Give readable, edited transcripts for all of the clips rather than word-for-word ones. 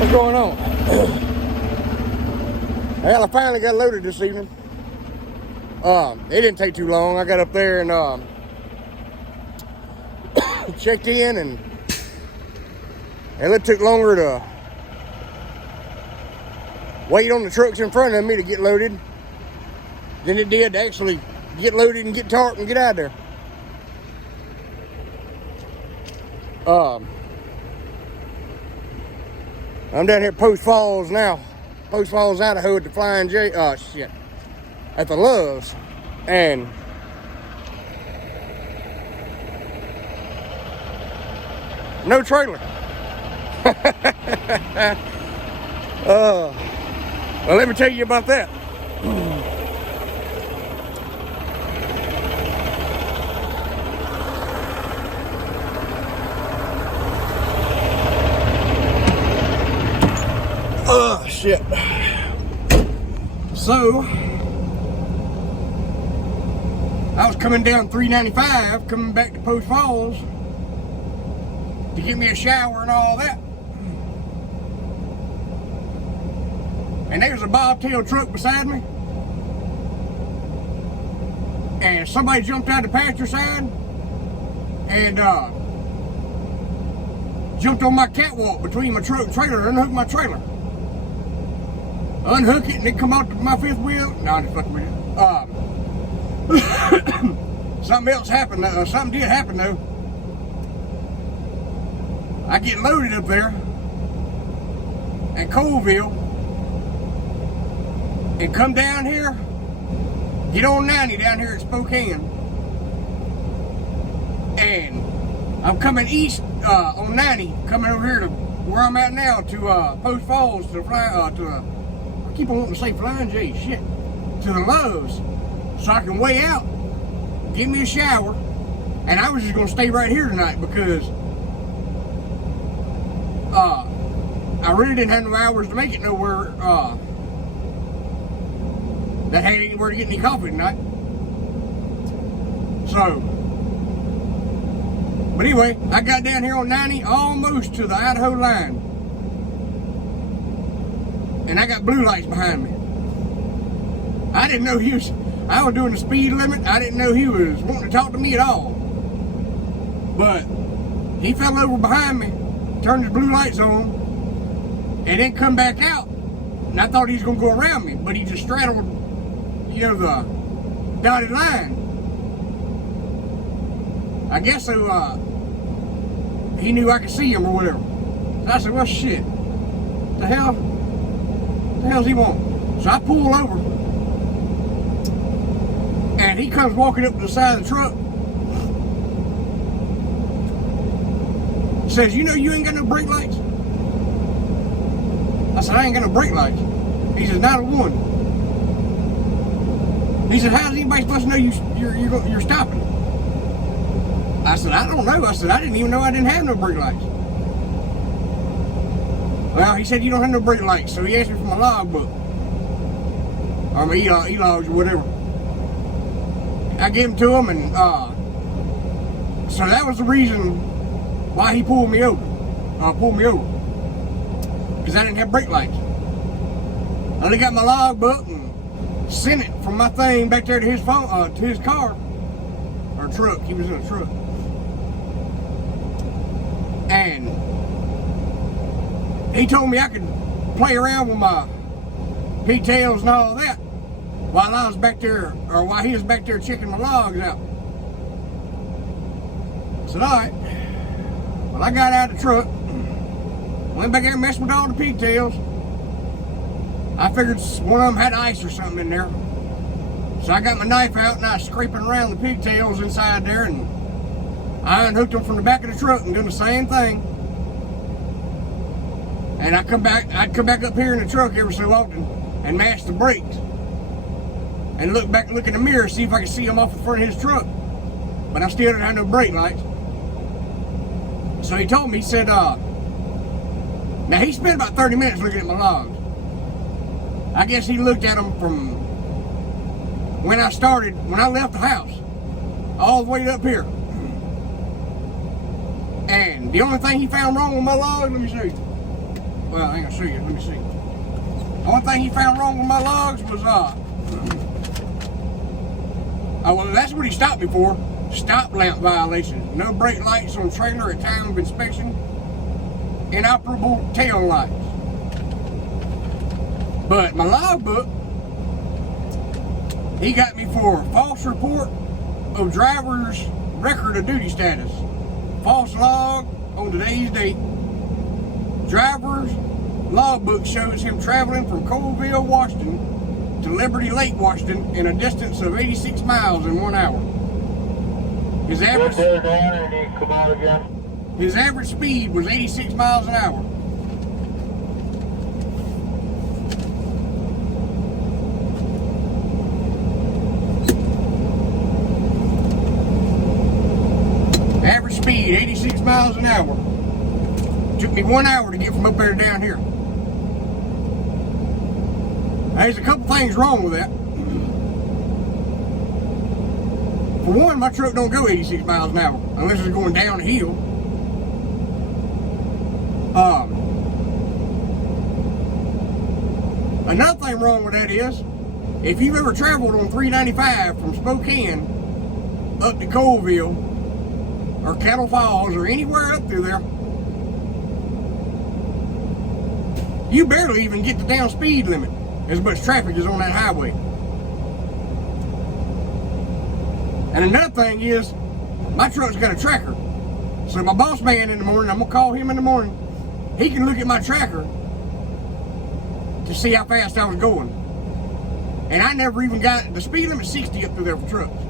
What's going on? Well, I finally got loaded this evening. It didn't take too long. I got up there and checked in, and it took longer to wait on the trucks in front of me to get loaded than it did to actually get loaded and get tarped and get out of there. I'm down here at Post Falls now. Post Falls, Idaho at the Flying J, at the Loves. And no trailer. Well, let me tell you about that. Shit. So, I was coming down 395, coming back to Post Falls to get me a shower and all that. And there was a bobtail truck beside me. And somebody jumped out the passenger side and jumped on my catwalk between my truck and trailer and unhooked my trailer. Unhook it and it come out to my fifth wheel. No, I'm just fucking with it. Something else happened. Something did happen though. I get loaded up there in Colville and come down here, get on 90 down here at Spokane, and I'm coming east on 90, coming over here to where I'm at now to Post Falls to I keep on wanting to say Flying J, shit, to the Loves, so I can weigh out, get me a shower, and I was just gonna stay right here tonight because I really didn't have no hours to make it nowhere that had anywhere to get any coffee tonight. So, but anyway, I got down here on 90 almost to the Idaho line. And I got blue lights behind me. I didn't know I was doing the speed limit. I didn't know he was wanting to talk to me at all. But he fell over behind me, turned his blue lights on, and then come back out. And I thought he was gonna go around me, but he just straddled, the dotted line. I guess so, he knew I could see him or whatever. So I said, well, shit, what the hell? What the hell's he want? So I pull over, and he comes walking up to the side of the truck. Says, you ain't got no brake lights? I said, I ain't got no brake lights. He says, not a one. He said, how's anybody supposed to know you're stopping? I said, I don't know. I said, I didn't even know I didn't have no brake lights. Well, he said, you don't have no brake lights, so he asked me for my logbook. Or my e-logs or whatever. I gave them to him, and so that was the reason why he pulled me over. Because I didn't have brake lights. I only got my logbook and sent it from my thing back there to his phone, to his car. Or truck, he was in a truck. And he told me I could play around with my pigtails and all that while I was back there, or while he was back there checking my logs out. I said, all right. Well, I got out of the truck, went back there and messed with all the pigtails. I figured one of them had ice or something in there. So I got my knife out and I was scraping around the pigtails inside there, and I unhooked them from the back of the truck and doing the same thing. And I'd come back up here in the truck every so often and mash the brakes. And look in the mirror, see if I could see him off the front of his truck. But I still didn't have no brake lights. So he told me, he said, now he spent about 30 minutes looking at my logs. I guess he looked at them from when I left the house, all the way up here. And the only thing he found wrong with my log, let me show you. well, I ain't gonna show you. Let me see. The only thing he found wrong with my logs was well, that's what he stopped me for. Stop lamp violations. No brake lights on trailer at time of inspection. Inoperable tail lights. But my logbook, he got me for false report of driver's record of duty status. False log on today's date. Driver's logbook shows him traveling from Colville, Washington to Liberty Lake, Washington in a distance of 86 miles in 1 hour. His average speed was 86 miles an hour. Average speed, 86 miles an hour. Took me 1 hour to get from up there to down here. There's a couple things wrong with that. For one, my truck don't go 86 miles an hour unless it's going downhill. Another thing wrong with that is, if you've ever traveled on 395 from Spokane up to Colville or Cattle Falls or anywhere up through there, you barely even get the down speed limit. As much traffic is on that highway. And another thing is, my truck's got a tracker. So my boss man in the morning, I'm gonna call him in the morning, he can look at my tracker to see how fast I was going. And I never even got, the speed limit 60 up through there for trucks.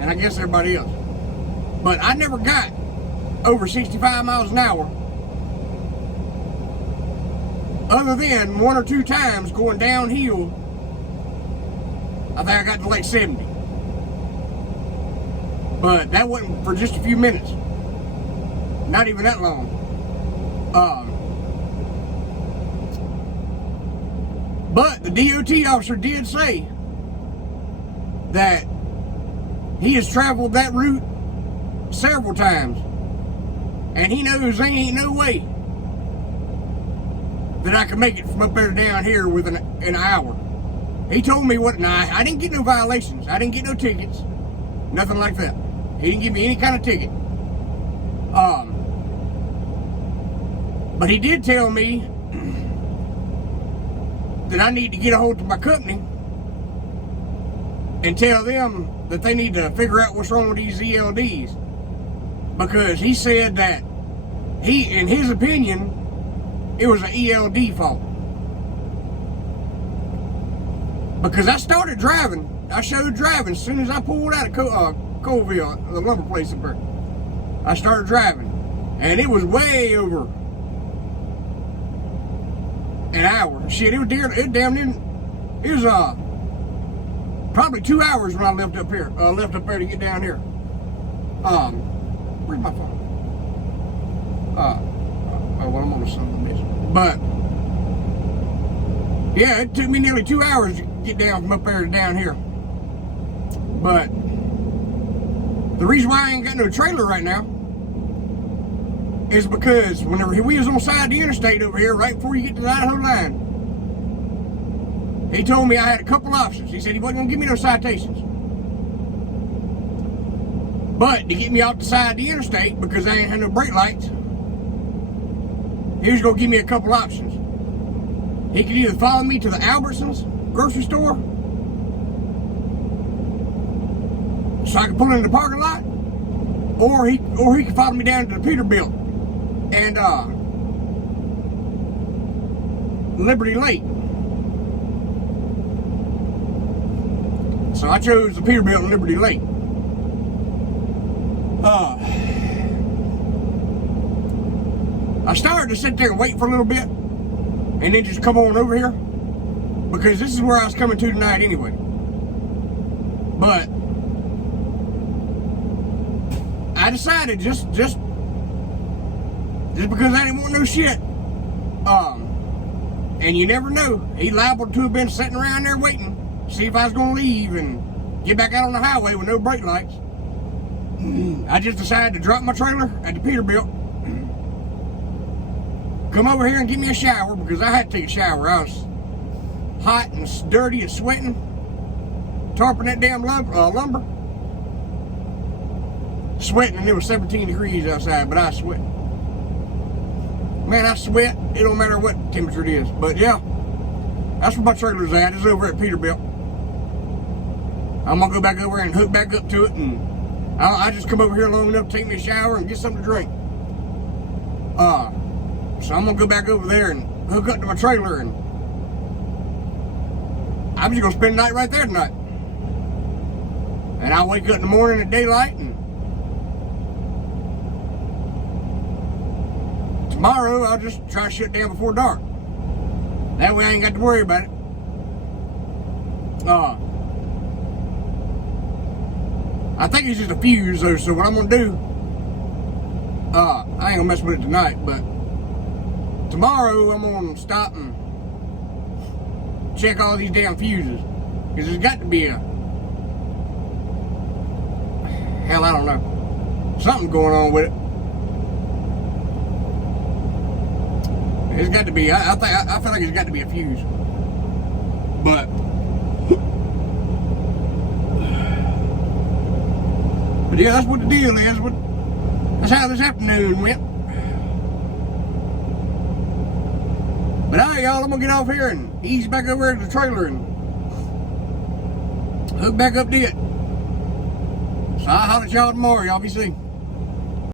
And I guess everybody else. But I never got over 65 miles an hour. Other than 1 or 2 times going downhill, I think I got to like 70. But that wasn't for just a few minutes. Not even that long. But the DOT officer did say that he has traveled that route several times. And he knows there ain't no way that I can make it from up there to down here within an hour. He told me what, I didn't get no violations. I didn't get no tickets. Nothing like that. He didn't give me any kind of ticket. But he did tell me that I need to get a hold of my company and tell them that they need to figure out what's wrong with these ELDs. Because he said that in his opinion, it was an ELD fault. Because I started driving. I showed driving as soon as I pulled out of Colville, the lumber place up there. I started driving. And it was way over an hour. Shit, it was damn near, it was probably 2 hours when I left up here to get down here. Where's my phone? Well, I'm on the son of a bitch. But yeah, it took me nearly 2 hours to get down from up there to down here. But the reason why I ain't got no trailer right now is because whenever we was on the side of the interstate over here, right before you get to the Idaho line, he told me I had a couple options. He said he wasn't gonna give me no citations, but to get me off the side of the interstate, because I ain't had no brake lights, he was gonna give me a couple options. He could either follow me to the Albertsons grocery store, so I could pull in the parking lot, or he could follow me down to the Peterbilt and Liberty Lake. So I chose the Peterbilt and Liberty Lake. I started to sit there and wait for a little bit and then just come on over here, because this is where I was coming to tonight anyway. But I decided just because I didn't want no shit. And you never know. He liable to have been sitting around there waiting to see if I was going to leave and get back out on the highway with no brake lights. I just decided to drop my trailer at the Peterbilt, come over here and give me a shower because I had to take a shower. I was hot and dirty and sweating, tarping that damn lumber. Sweating, and it was 17 degrees outside, but I sweat. Man, I sweat. It don't matter what temperature it is. But yeah, that's where my trailer's at. It's over at Peterbilt. I'm gonna go back over and hook back up to it, and I just come over here long enough to take me a shower and get something to drink. So I'm gonna go back over there and hook up to my trailer, and I'm just gonna spend the night right there tonight. And I'll wake up in the morning at daylight, and tomorrow I'll just try to shut down before dark. That way I ain't got to worry about it. I think it's just a fuse though, so what I'm gonna do, I ain't gonna mess with it tonight, but tomorrow I'm gonna stop and check all these damn fuses. Because there's got to be a, hell, I don't know, something going on with it. It's got to be, I feel like it's got to be a fuse. But yeah, that's what the deal is. That's how this afternoon went. But alright, y'all, I'm gonna get off here and ease back over to the trailer and hook back up to it. So I'll holler at y'all tomorrow. Y'all be soon.